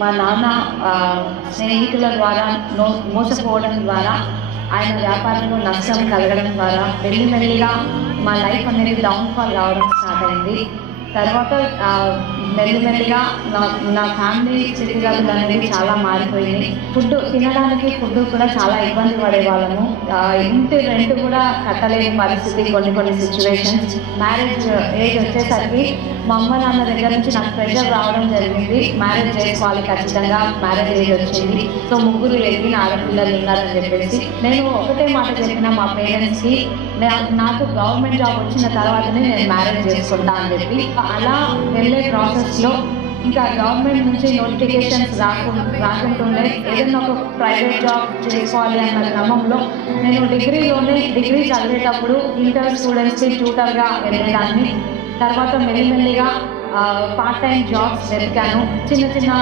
మా నాన్న స్నేహితుల ద్వారా మోసపోవడం ద్వారా, ఆయన వ్యాపారంలో నష్టం కలగడం ద్వారా మెల్లిమెల్లిగా మా లైఫ్ అనేది డౌన్‌ఫాల్ రావడం స్టార్ట్ అయింది. తర్వాత మెల్లిమెల్లిగా నా నా ఫ్యామిలీ స్థితిగతులు అనేవి చాలా మారిపోయినాయి. ఫుడ్ కూడా చాలా ఇబ్బంది పడేవాళ్ళము. ఇంటి రెంట్ కూడా కట్టలేని పరిస్థితి కొన్ని సిట్యుయేషన్స్. మ్యారేజ్ ఏజ్ వచ్చేసరికి మా అమ్మ నాన్న దగ్గర నుంచి నాకు ప్రెషర్ రావడం జరిగింది. మ్యారేజ్ చేసుకోవాలి ఖచ్చితంగా, మ్యారేజ్ ఏజ్ వచ్చింది. సో ముగ్గురు ఎదిగిన ఆడపిల్లలు ఉన్నారని చెప్పేసి నేను ఒకటే మాట చెప్పిన మా పేరెంట్స్‌కి, నాకు గవర్నమెంట్ జాబ్ వచ్చిన తర్వాతనే నేను మ్యారేజ్ చేసుకుంటా అని చెప్పి. అలా వెళ్ళే ప్రాసెస్‌లో ఇంకా గవర్నమెంట్ నుంచి నోటిఫికేషన్స్ రాకుంటుండే ఏదైనా ఒక ప్రైవేట్ జాబ్ చేసుకోవాలి అన్న క్రమంలో నేను డిగ్రీ చదివేటప్పుడు ఇంటర్ స్టూడెంట్స్‌కి ట్యూటర్‌గా వెళ్ళేదాన్ని. తర్వాత మెల్లిమెల్లిగా పార్ట్ టైం జాబ్స్ వెతికాను. చిన్న